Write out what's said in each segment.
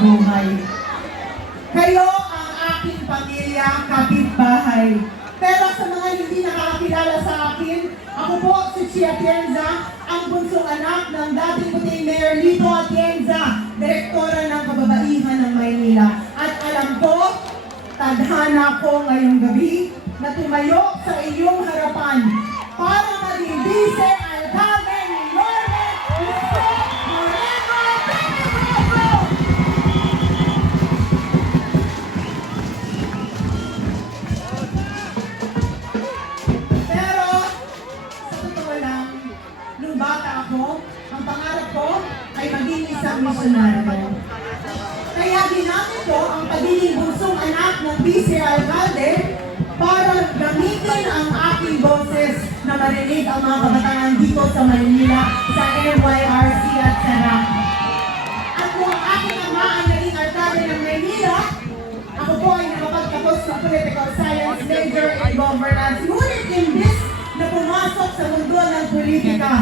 buhay. Kayo ang aking pamilya, kapitbahay. Pero sa mga hindi nakakakilala sa akin, ako po si Chia Atienza, ang bunsong anak ng dating puting Mayor Lito Atienza, direktora ng kababaihan ng Maynila. At alam ko, tadhana ko ngayong gabi na tumayo sa iyong harapan para maging ako, ang pangarap ko ay maging isang misyonaryo. Kaya ginamit ko ang pagiging bunsong anak ng vice alcalde para gamitin ang aking boses na marinig ang mga kabataan dito sa Manila, sa NYRC at sa RAC. At kung ang aking ama ay naging alcalde ng Manila, ako po ay nakapagtapos ng political science major in governance. Ngunit imbis na pumasok sa mundo ng politika,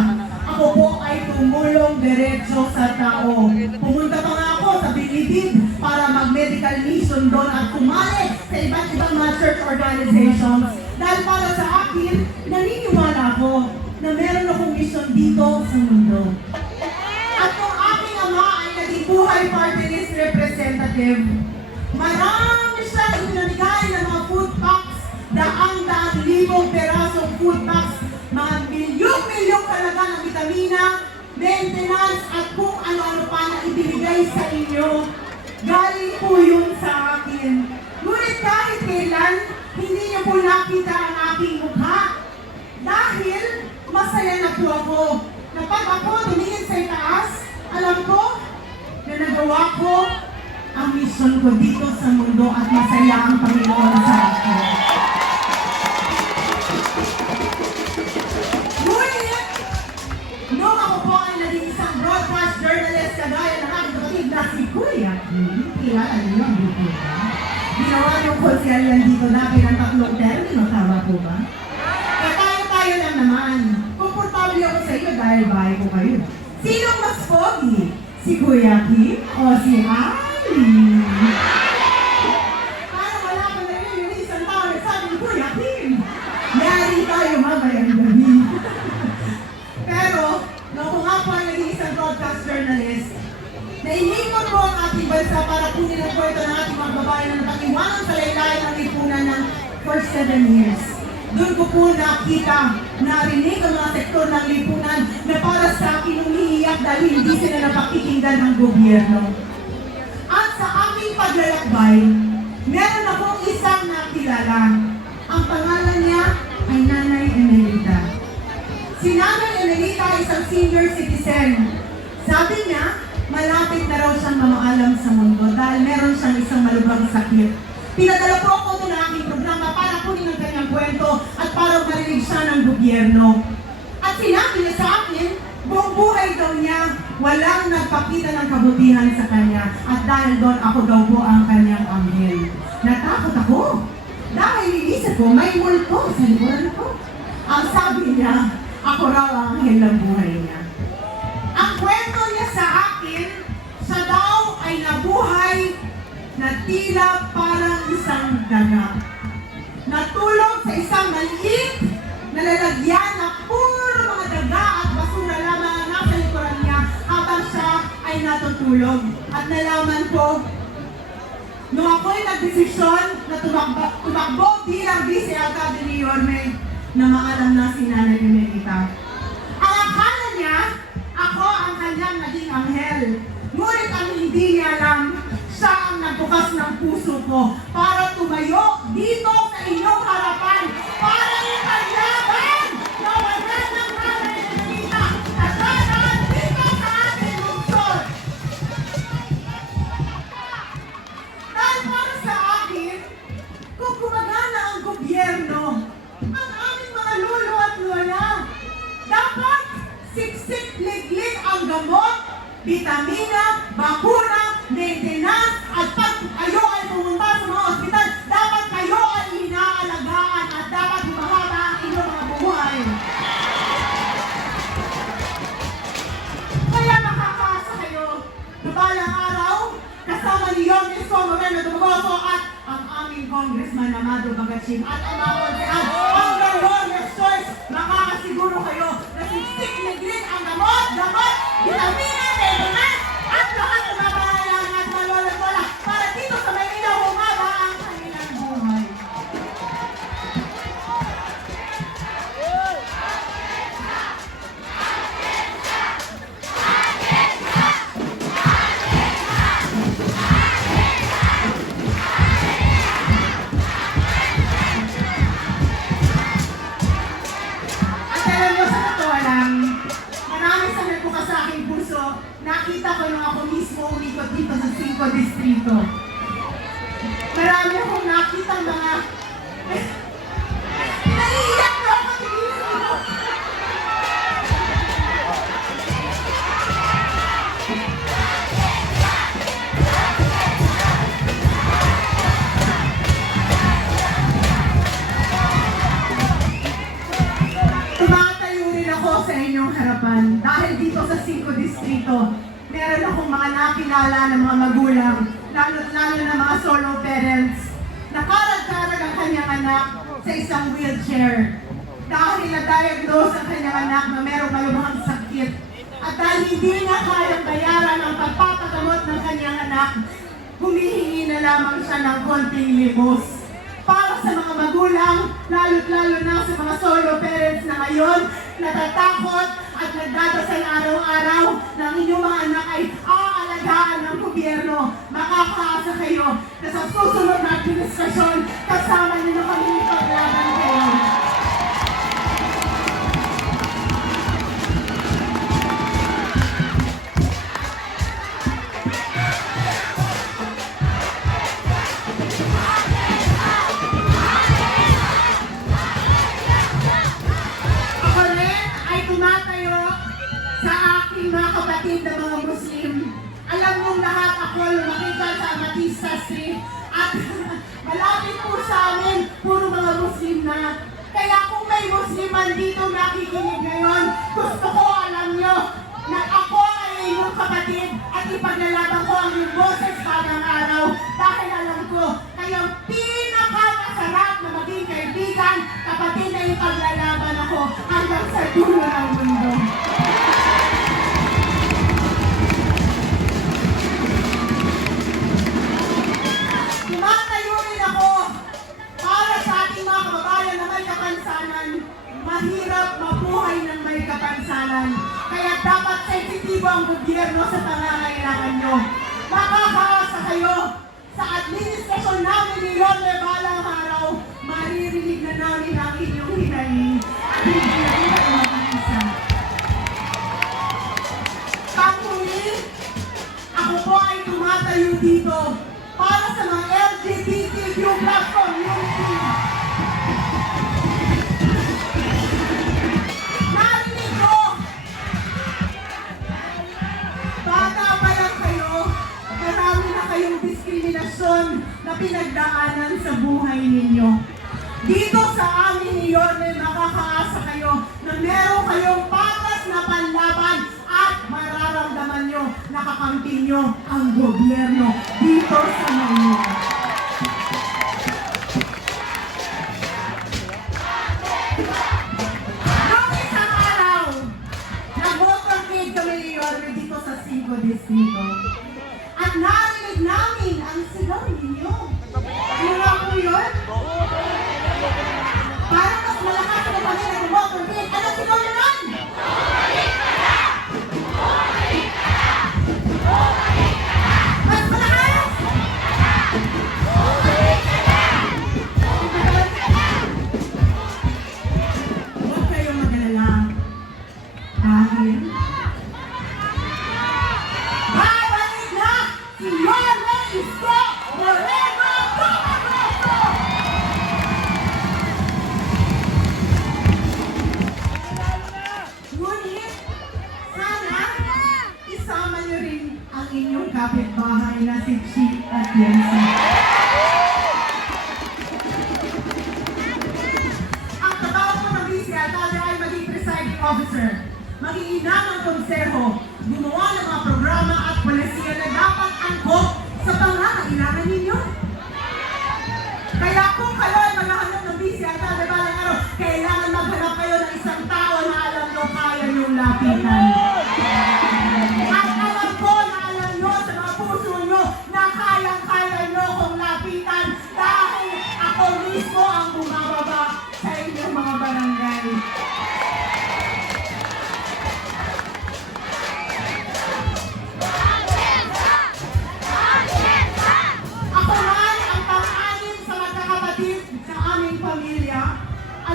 ako po ay tumulong diretso sa tao. Pumunta pa nga ako sa Bilibid para mag-medical mission doon at kumali sa iba't ibang mga church organizations. Dahil para sa akin, naniniwala ako na meron akong mission dito sa mundo. At kung aking ama ay naging buhay party list representative, marami siyang ibinigay ng mga food packs, daang-daang libong perasong food packs, mga milyong-milyong halaga ng vitamina, maintenance, at kung ano-ano pa na ibinigay sa inyo. Galing po yun sa akin. Ngunit kahit kailan, hindi niyo po nakita ang aking mukha. Dahil masaya na po ako. Na pag ako tumingin sa itaas, alam ko na nagawa ko ang mission ko dito sa mundo at masaya ang Panginoon sa akin. Niyo ang grupo ba? Ginawa niyo ko siya yan dito natin ang tatlong termino, tama po ba? Kaya tayo lang naman. Komportable ako sa iyo dahil bahay ko kayo. Sinong mas pogi? Si Kuya Kim o si Ali? Parang wala pa na rin yung isang tao na sabi ni Kuya Kim. Yari tayo mamayang gabi. Pero, nung ako nga po ay naging isang broadcast journalist, Nainikot ko ang ating bansa para kunin ang kwento ng ating mga babae na napag-iwanan sa laylayan ng lipunan ng for seven years. Doon ko po nakita, narinig ang mga sektor ng lipunan na para sa akin umiiyak dahil hindi sila napakikinggan ng gobyerno. At sa aming paglalakbay, meron akong isang nakilala. Ang pangalan niya ay Nanay Emelita. Si Nanay Emelita ay isang senior citizen. Sabi niya, malapit na raw siyang mamaalam sa mundo dahil meron siyang isang malubhang sakit. Pinadala po ako doon ng aking programa para kunin ang kanyang kwento at para marinig siya ng gobyerno. At sinabi niya sa akin, buong buhay daw niya, walang nagpakita ng kabutihan sa kanya. At dahil doon, ako daw po ang kanyang anghel. Natakot ako. Dahil inisip ko, may multo sa likuran ko. Ang sabi niya, ako raw ang anghel ng buhay niya. Ang kwento niya sa akin, siya daw ay nabuhay na tila parang isang daga. Isang maliit na lalagyan na puro mga daga at basura lamang ang nasa likuran niya habang siya ay natutulog. At nalaman ko, nung ako'y nagdesisyon na tumakbo, tumakbo bilang vice alcalde ni Yorme, na maalam na si Nanay Emerita. Ang akala niya, ako ang kanyang naging anghel. Ngunit ang hindi niya alam, siya ang nagbukas ng puso ko para tumayo dito gobyerno, ang aming mga lolo at lola. Dapat siksik liglig ang gamot, vitamina, bakuna, maintenance, at pag kayo ay pumunta sa mga ospital, dapat kayo ay inaalagaan at dapat humahaba ang inyong mga buhay. Kaya makakaasa kayo na balang araw, kasama ni Yon Esco Moreno Dumagoso at aming Congressman Amado Bagaching at ang mga konsehan, ang Warriors Choice, makakasiguro kayo na siksik ni Green ang gamot, gamot, vitamina, tetanus, lalo-lalo na mga solo parents, nakarag-karag ang kanyang anak sa isang wheelchair. Dahil na-diagnose ang kanyang anak na merong malubhang sakit. At dahil hindi niya kayang bayaran ang pagpapagamot ng kanyang anak, humihingi na lamang siya ng konting limos para sa mga magulang, lalo't-lalo na sa mga solo parents na ngayon, natatakot at nagdadasal araw-araw na ang inyong mga anak ay aalagaan ng gobyerno. Kapatid na mga Muslim. Alam mong lahat ako lumaki dyan sa Amatista Street at malapit po sa amin, puro mga Muslim na. Kaya kung may Musliman dito nakikinig ngayon, gusto ko alam nyo na ako ay inyong kapatid at ipaglalaban ko ang iyong boses bagang araw dahil alam ko kayong pinakamasarap sensitibo ang gobyerno sa pangangailangan nyo. Makakaasa kayo sa administrasyon namin ni Yorme balang araw, maririnig na namin ang inyong mag-iisa. Panguli, ako po ay tumatayo dito para sa mga LGBTQ plus community. Diskriminasyon na pinagdaanan sa buhay ninyo. Dito sa amin ni Yorme, makakaasa kayo na meron kayong patas na panlaban at mararamdaman nyo na kakampi nyo ang gobyerno dito sa Maynila. Noong isang araw, nag-motorcade kami ni Yorme dito sa 5 Distrito. At ang inyong kapitbahay na si Chi at Yancy. Ang ko ng vice alcalde ay maging presiding officer, maging ina ng konseho, gumawa ng mga programa at polisiya na dapat angkop sa pangangailangan ninyo. Kaya kung kayo ay maghahanap ng busy at sabi ba ng araw, kailangan maghanap kayo ng isang tao na alam nyo kaya yung lapitan.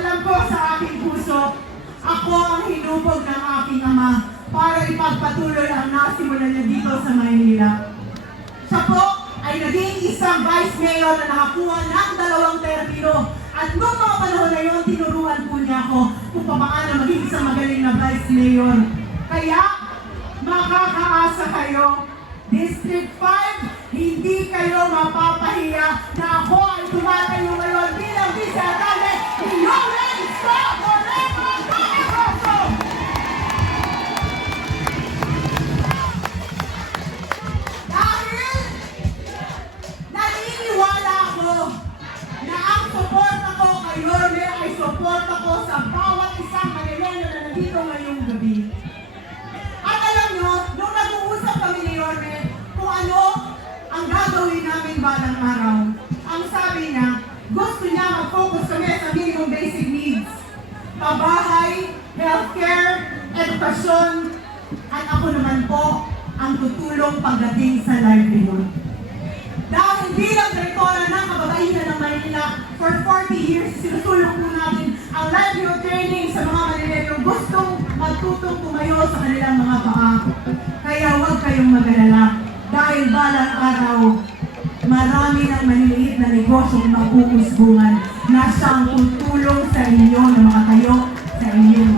Alam ko sa aking puso, ako ang hinubog ng aking ama para ipagpatuloy ang nasimulan niya dito sa Maynila. Siya po ay naging isang vice mayor na nakakuha ng dalawang termino. At noong mga panahon na yun, tinuruan po niya ako kung paano maging isang magaling na vice mayor. Kaya, makakaasa kayo. District 5, hindi kayo mapapahiya na ako ay tumatayo ngayon bilang vice ano gagawin namin balang araw, ang sabi niya, gusto niya mag-focus kami Pabahay, healthcare, edukasyon, at ako naman po ang tutulong pagdating sa livelihood. Dahil bilang direktora ng kababaihan ng Manila, for 40 years, sinutulong po natin ang livelihood training sa mga Manileñong gustong matutong tumayo sa kanilang mga paa. Kaya huwag kayong mag-alala. Dahil balang araw, marami ng maliliit na negosyong mapuusbungan na siyang tutulong sa inyo na makatayo sa inyong